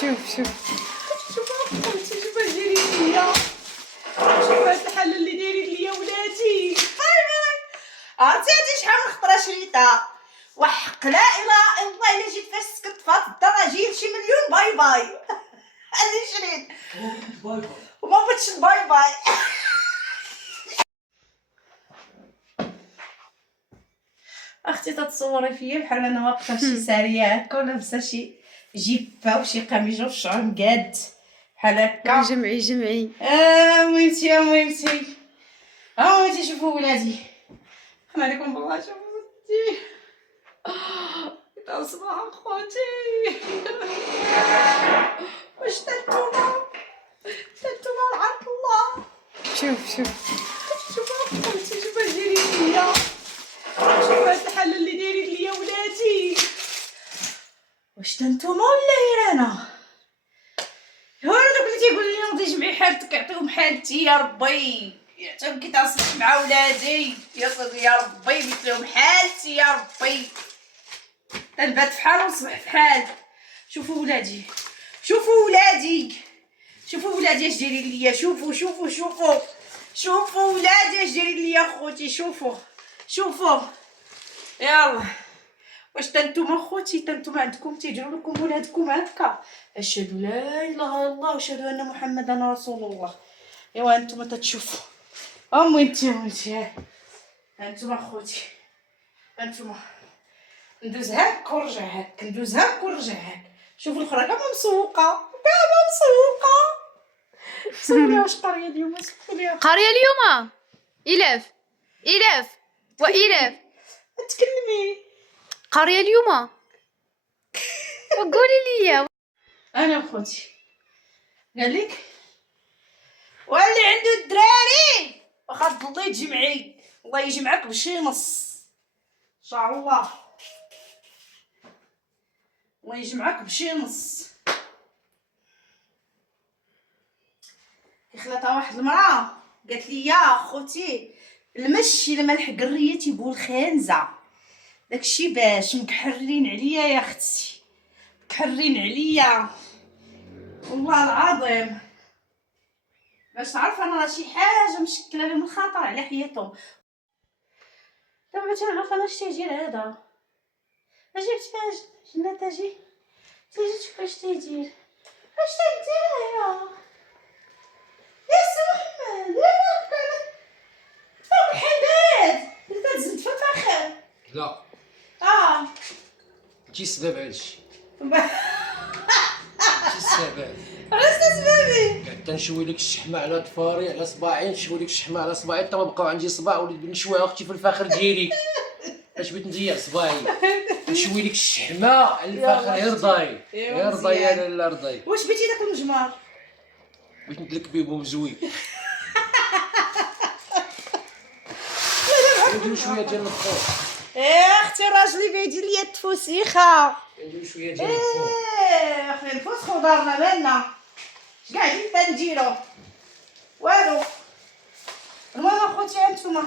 شوف شوف اخوتي، شوف اش دايرين ليا، شوف هاد الحاله اللي دايرين ليا ولادي. عرفتي هادي شحال من خطره شريتها، وحق لا اله الا الله الا جيت فاش سكت في هاد الدار اجي شي مليون باي باي. هادي شريت باي باي وما بغيتش الباي باي. اختي تتصوري فيا بحال انا واقفه في شي ساريه هكا ولابسه شي جيبه وشي قميجه والشعر مقاد بحال هكا. جمعي مهمتي مهمتي شوفوا ولادي، حنا عليكم بالله. شوفوا ولادي صباح اخواتي. واش تنتوما العرض الله. شوف شوفوا اخواتي، شوف اش دايرين ليا، شوف هاد الحاله اللي دايرين ليا ولادي. واش تنتوما ولا غير انا؟ هو دوك اللي تيقول لي نوضي جمعي حالتك يعطيهم حالتي يا ربي، يعطيهم كي تصلح مع ولادي يا صدي يا ربي، قلت لهم حالتي يا ربي، تنبات في حال ونصبح في حال. شوفوا ولادي شوفوا ولادي اش دايرين ليا، شوفوا ولادي اش دايرين ليا خوتي، شوفوا يلا. واش تنتوما خوتي، تنتوما عندكم تيجروا لكم ولادكم هكا؟ اشهد لا اله الا الله واشهد ان محمدا رسول الله. ايوا انتوما تتشوفوا وانتي انتوما خوتي، انتوما ندوز هاك ونرجع هاك، ندوز هاك ونرجع هاك. شوفوا الاخرى كاع مسوقه. سولي واش قاريه اليوم، سولي قارية اليوم إلاف وإلاف تكلمي. قارية اليوم وقولي لي. انا خوتي قال لك واللي عنده الدراري واخا الله يجمعي، الله يجمعك بشي نص ان شاء الله، الله يجمعك بشي نص. خلاتها واحد المراه قالت لي يا خوتي المشي لما الحق الريه تيقول خانزه، داكشي باش مكحرين عليا يا اختي، مكحرين عليا والله العظيم، باش تعرف انا راه شي حاجه مشكله لهم الخطر على حياتهم. دابا تنعرف انا اش تيدير هذا، اجي جنة تجي تشوف اش تيدير، اش تدير يا سي محمد يا الحداد انت تزيد في الفخر. لا انتي السبب هادشي، انتي السبب. علاش تسبابي؟ قعدت تنشوي لك الشحمه على ضفاري على صباعي، نشوي لك الشحمه على صباعي حتى ما بقاو عندي صباع، وليت نشويها اختي في الفخر ديالي. اش بغيت نضيع صباعي نشوي لك الشحمه على الفخر. يرضاي يا لاله رضاي. واش بيتي داك المجمار؟ بغيت ندلك بيه بومزوي. نديرو شويه ديال الخضر. اختي راجلي بيدير ليا التفوسيخه، نديرو شويه ديال الخضر. اختي نفوس خضرنا مالنا اش قاعدين تنديرو والو. المهم اخوتي هانتوما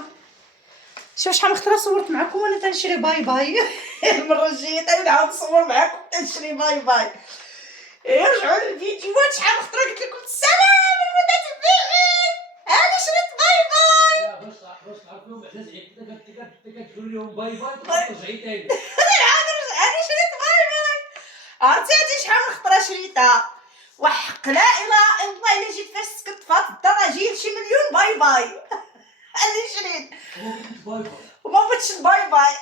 شوف شحال من خطره صورت معكم وانا تنشري باي باي. المره الجايه تنعاود نصور معكم تنشري باي باي. رجعوا للفيديوهات شحال من خطره قلت لكم السلام المتتبعين انا شريت باي باي. لا باش تعرفوا علاش زعيت كتقول لهم باي باي ترجعي تاني. انا شريت باي باي. عرفتي هادي شحال من خطره شريتها، وحق لا اله الا الله الا جيت فاش سكت في هاد الدار اجي شي مليون باي باي. هادي شريت باي باي وما بغيتش الباي باي.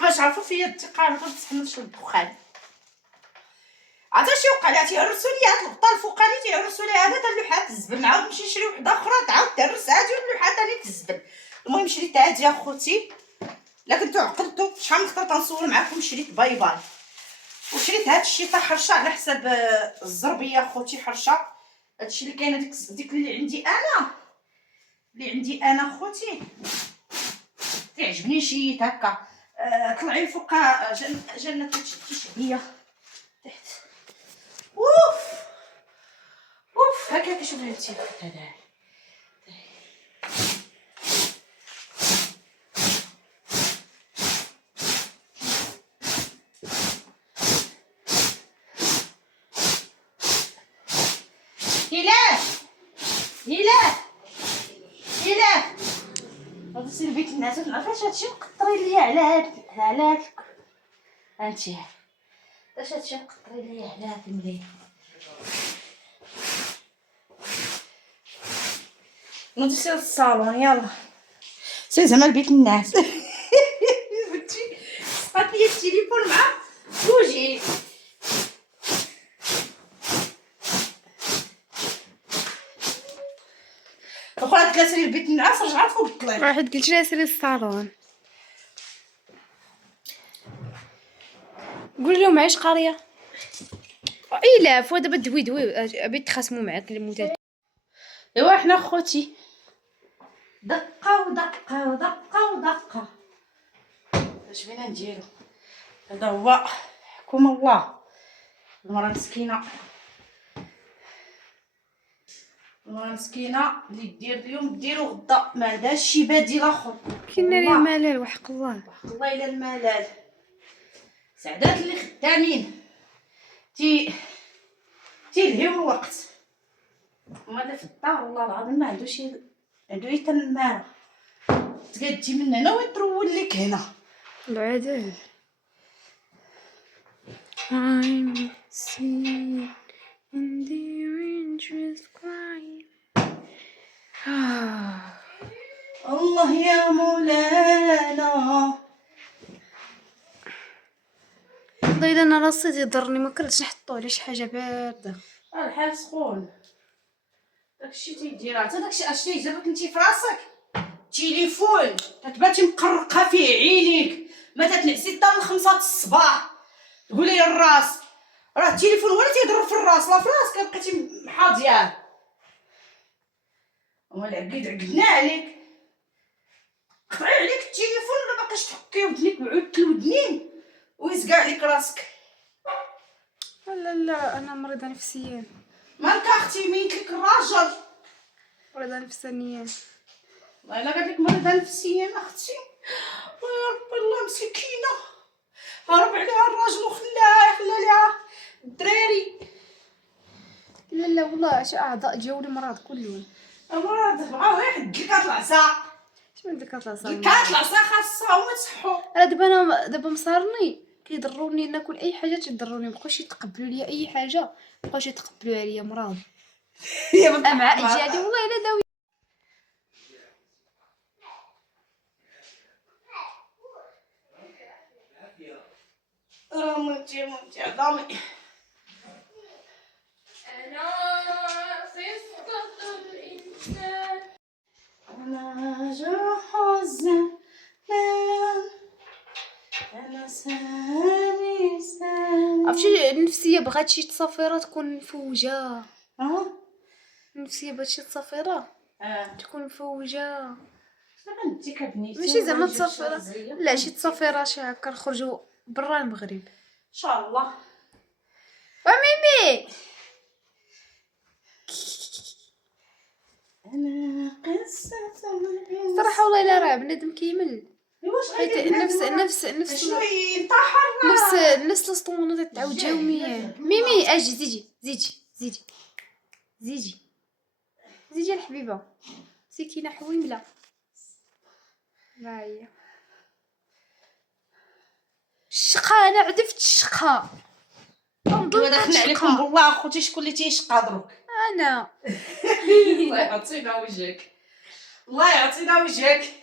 باش عرفوا فيا الثقه ما كنتحملش الدخان. عرفتي شي وقع لها تيهرسوا لي هاد الغطا الفوقاني، تيهرسوا لي هذا تا اللوحات الزبل، نعاود نمشي نشري وحده اخرى تعاود تهرس عادي واللوحه تاني تزبل. المهم شريت هادي اخوتي، لا كنتو عقلتو شحال من خطره تنصور معكم شريت باي باي. وشريت هاد الشيطه حرشه على حساب الزربيه اخوتي حرشه. هادشي اللي كاينه ديك اللي عندي انا اخوتي تعجبني شيت هكا. طلعي فوق جنة تشدي شويه تحت. اوف هكا كشوف هادشي هذا. إله غادي تصير بيت الناس وتعرفاش هادشي مقطري ليا على هاد هانتي اش هادشي مقطري ليا على هاد المليح. نوضي سير للصالون يلا سير زعما لبيت الناس. بنتي سقات ليا التليفون مع وجهي. اخرى قالت لها سيري لبيت الناس رجعت فوق الطليق. واحد قلت لها سيري للصالون. قول لهم عايش قريه الا فوا دابا دوي ابي تخاصموا معاك الموتى. ايوا حنا خوتي دقه ودقه ودقه ودقه اش بينا نديرو. هذا هو حكم الله. المراه مسكينه اللي دير اليوم ديرو غدا ما عندهاش شي بديل اخر. كاين لي ملال وحق الله. الله الا الملال. سعدات اللي خدامين تيلهيو الوقت. هما اللي في الدار والله العظيم ما عنده شي عنده حتى المال. تقادي من هنا ويطرول لك هنا العدل. I'm seen in the oranges crying. الله يا مولانا. والله الا انا راسي تيضرني ما كرهتش نحطو عليه شي حاجه بارده. الحال سخون داكشي تيدير حتى داكشي اش تيجرك انتي في راسك. تليفون تتباتي مقرقه فيه عينيك ما تتنعسي حتى ل5 الصباح تقولي الراس راه التليفون هو اللي تيضر في الراس لا في راسك بقيتي حاضيه. هو العقيد عقدنا عليك قطعي عليك التليفون ولا باقيش تحكي ودنيك بعود الودنين ويزقع عليك راسك. لا انا مريضه نفسيا. مالك اختي ميت لك الراجل. مريضه نفسانيا. والله الا قالت لك مريضه نفسيا اختي. ويا ربي الله مسكينه هرب عليها الراجل وخلاها خلى ليها الدراري. لا والله اش اعضاء جولي مرض كلهم. امراض بغاو يحد لك هاد العصا. اش من ديك العصا؟ لك هاد العصا خاصها هما تصحوا. انا دابا مصارني كيضروني ناكل اي حاجه تضروني مابقاوش يتقبلوا لي اي حاجه مابقاوش يتقبلوا عليا مرض. يا بنت مع اجالي والله الا داوي. مونتي عظامي. انا خفة الانسان. انا جرح الزمان انا سامي عرفتي النفسيه بغات شي تصافيره تكون مفوجه. ها النفسيه بغات شي تصافيره تكون مفوجه. انت كبنيتي ماشي زعما تصافيره لا شي تصافيره شي هكا نخرجوا برا المغرب ان شاء الله. وميمي انا قصه صراحه والله الا راه بنادم كيمل. واش حيت نفس شنو ينتحر نفس الاسطوانه تتعاود يوميا. ميمي اجي زيجي الحبيبه سكينه حويمله. ها هي الشقا. انا عرفت الشقا. دخلنا عليكم بالله اخوتي شكون اللي تيشقى دروك. انا الله يعطينا وجهك الله يعطينا وجهك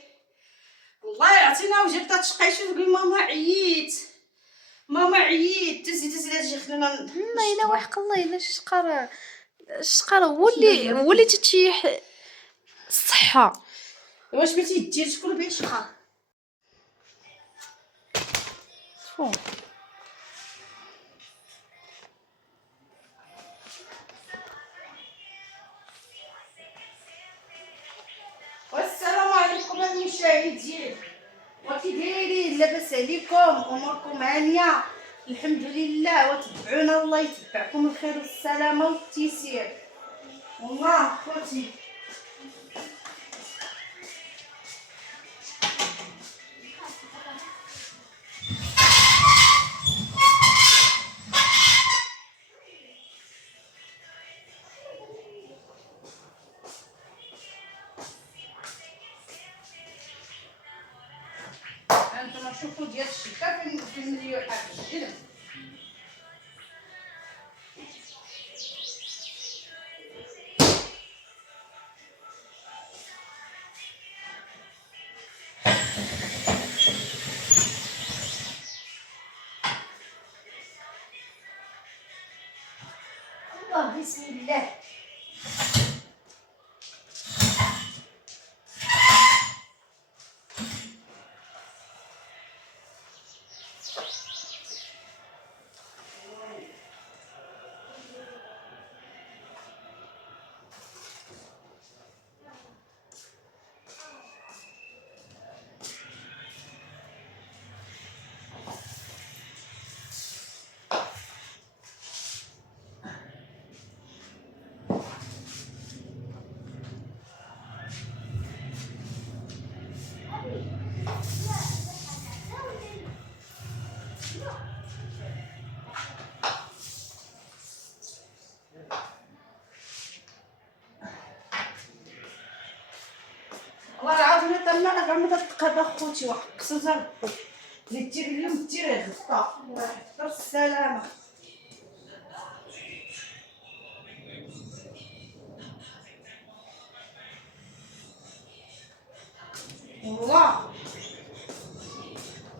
الله يعطينا وجهك. تتشقي شوف تقول ماما عييت تزيد تجي خلينا والله الا وحق الله الا الشقا راه هو اللي تتشيح الصحه. واش بغيتي دير شكون اللي بيشقى والسلام عليكم المشاهدين وكي دايرين لاباس عليكم اموركم هانيه الحمد لله وتبعونا الله يتبعكم الخير والسلامه والتيسير والله خوتي. انتما شوفوا ديال الشتا فين مليوحه في الجلب. الله بسم الله. والله العظيم تما انا كاع ما تتقابل خوتي واحد القصه اللي دير اليوم ديريه غدا. الله يحفظ السلامه. والله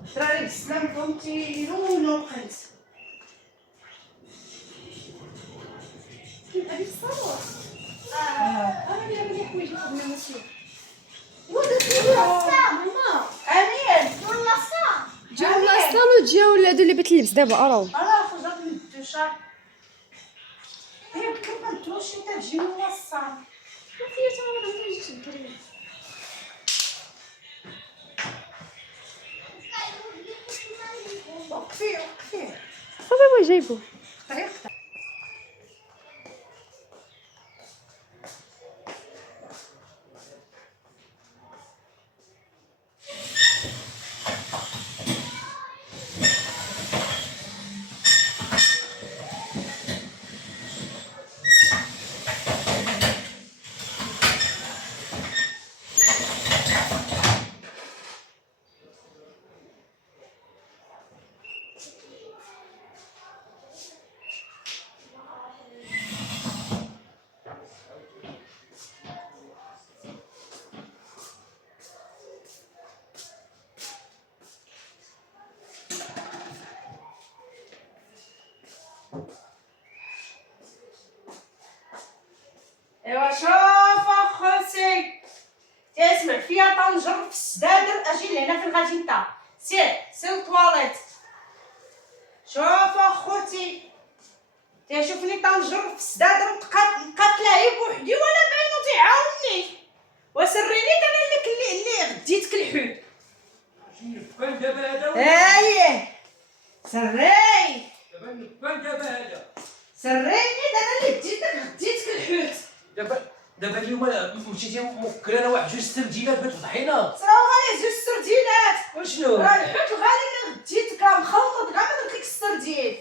الدراري بسلامتهم تيلونو القنت. كيف هذه الصالون؟ انا اللي عندي حوايج نخدم مسيو. ماما امين جاو لاصالو جاو هادو اللي بغيت نلبس دابا اراو. انا خرجت من الدوشة. هي بكري ما نتوش انت تجي من الصال. فيا تا ما نجيش الدراري. وقفي صافي بغا جايبو. طريقتك. ايوا شوف اخوتي تسمع فيا طنجر في السدادر. اجي لهنا فين غادي انت؟ سير الطواليت. شوف اخوتي تشوفني طنجر في السدادر مقاتله بوحدي ولا باينو تيعاوني. وسريني انا اللي غديتك الحوت. فين دابا هذا؟ اييه سري فين دابا هذا؟ سريني انا اللي غديتك الحوت. دابا اليوم مشيتي مكرانه واحد جوج سردينات بتفضحينا. صراو غالي زوج سردينات. وشنو؟ راه الحوت الغالي اللي غديتك مخلط كاع ما درت لك السردين.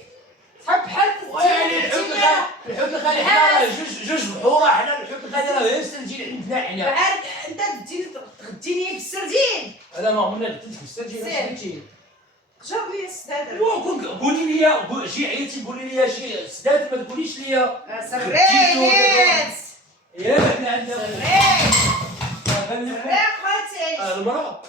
صحاب بحال ويعني الحوت الغالي حنا راه جوج بحوره. حنا الحوت الغالي راه غير سردين عندنا حنا. عارف انت غديني بالسردين. انا ما عمرنا قلت لك السردين سير. سميتي. جاوب لي السدادر. قولي لي جي عيطتي قولي لي شي سداد ما تقوليش لي. سريت يا حنا عندنا سري خوتي. المراه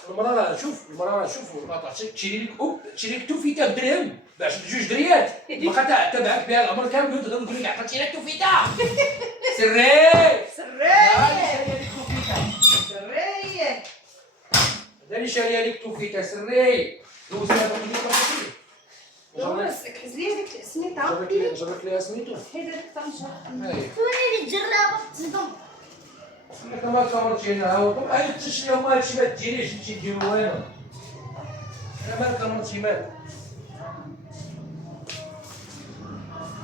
راه شوف ما تعطيك تشري لك توفيته بدرهم باش بجوج دريات بقى تبعك بها العمر كامل وتقول لك عطيتي لك توفيته. سري داني شاريه لك توفيته. سري دوز هذا اللي كحز لي هذيك السميطه. جرك ليها سميتو. حيد هذيك طنجره. هاي ثواني الجرابه تصدم. انت ما كمرتش هنا هاو هاي التشليه وما هادشي ما تجينيش نمشي نديرو انا. انا ما كمرتش مال.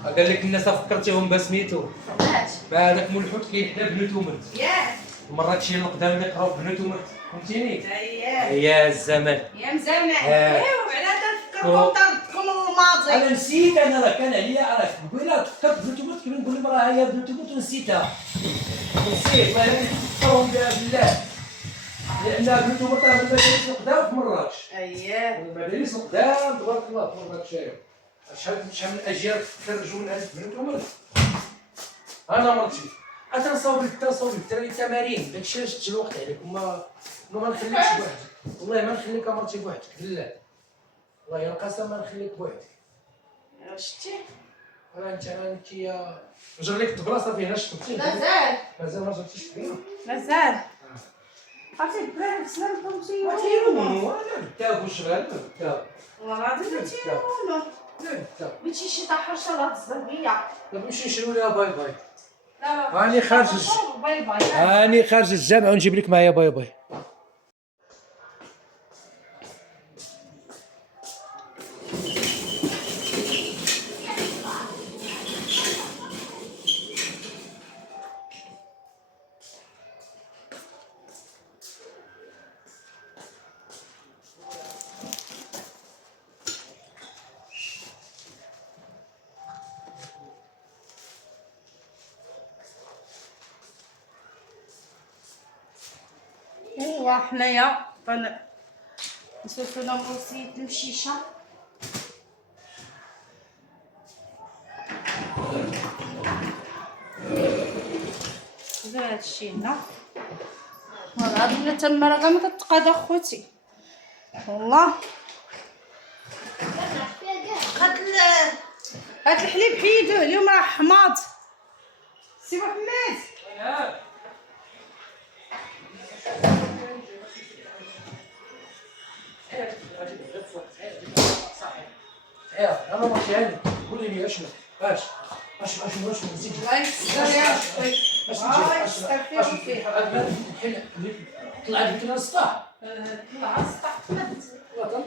قال لك الناس فكرتيهم بسميتو. علاش؟ هذاك مول الحوت كاين حدا بنوت ومرت. ياه مرات شي القدام اللي قراو بنوت ومرت فهمتيني. اييه يا الزمان. يا مزمان. آه. ايوا على تنفكركم تردكم الماضي. انا نسيت انا راه كان عليا راك قبيله فكرت بنوت ومرت كي نقول لهم راه هي بنوت ومرت ونسيتها. نسيت والله الا نفكرهم بها بالله. لان بنتو مرتاح من المدارس القدام في مراكش. اييه المدارس القدام تبارك الله في مراكش. شحال من اجيال خرجوا من هاد بنتو مرت. انا مرتي تنصاوب لك الدراري التمارين، داكشي علاش شدت الوقت عليك. ما نخليكش بوحدك، والله ما نخليك مرتي بوحدك، بالله والله يا القسم ما نخليك بوحدك. شتي انت يا نجر لك البلاصه فين شفتي؟ مازال ما جربتيش فين؟ مازال عرفتي الدراري في سلام فهمتي ما تيرونو انا بداو شغال بداو والله العظيم ما تيرونو لا بداو. بغيتي شي طاحر شرات الزربيه. دابا نمشي نشريو ليها باي باي. لا راني خارج باي باي. راني خارج الجامع ونجيب لك معايا باي باي. ايوا حنايا نسولفو لهم وصية المشيشة. دابا هادشي هنا والله العظيم لا تما راه ما كتقاد اخوتي والله. هاد الحليب حيدوه اليوم راه حماض. سي محمد انا مرتي هاني قولي لي اشنو نزيد الله يستر يا اختي الله يستر فيه وفيه. طلع لك لنا السطح. طلع السطح تمد. طلع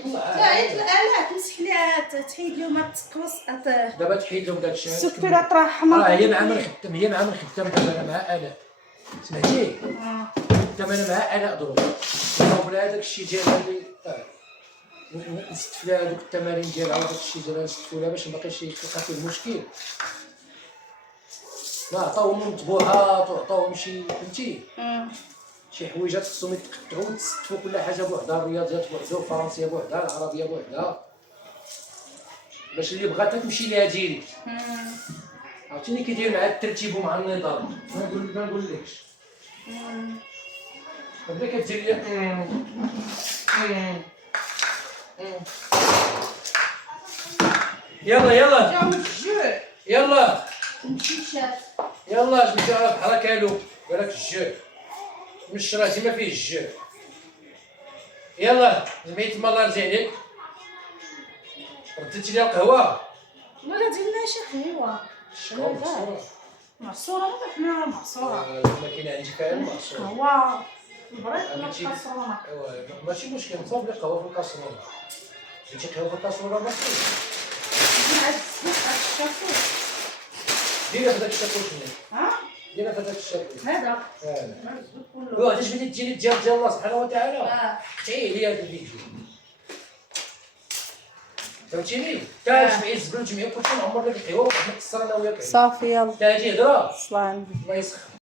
لا تمسح ليها تحيد لهم التكوس دابا تحيد لهم داك الشيء. السكرات راه حماض. هي مع من خدام دابا انا مع الاء سمعتي. دابا انا مع الاء ضرب لها داك الشيء ديالها اللي نستف لها هذوك التمارين ديالها وداك الشيء ديالها نستفو لها باش مبقاش يلقى فيه المشكل. لا عطاوهم مطبوعات وعطاوهم شي فهمتي شي حويجات خصهم يتقطعوا وتستفوا كل حاجه بوحدها، الرياضيات بوحدها والفرنسيه بوحدها العربيه بوحدها باش اللي بغاتها تمشي ليها ديريكت. عرفتيني كيدير مع الترتيب ومع النظام. ما نقولكش بدا كدير لي يلا جاو الجوع يلا المشيشات. يلا جبت على بحال كالو بالك الجوع من الشرا ديما فيه الجوع. يلا زميت ما الله يرضي عليك رديتي لي القهوه ولا درنا شي قهوه معصوره ولا حنا معصوره. ما كاين عندي فعلا معصوره قهوه البريد ولا الكاسرونه. ايوا ماشي مشكل نصاوب لك قهوه في الكاسرونه. جبتي قهوه في الكاسرونه ماشي عاد الشاكوش ديرها في داك الشاكوش ها ديرها في داك الشاكوش هذا كله. واه تجبدي تجيني ديال الله سبحانه وتعالى قطعي لي هذا الفيديو فهمتيني. تا جمعي الزبل وجمعي كلشي نعمر لك القهوه وحنا نكسر انا وياك صافي يلا تا هادي هضره صلاه الله يسخر.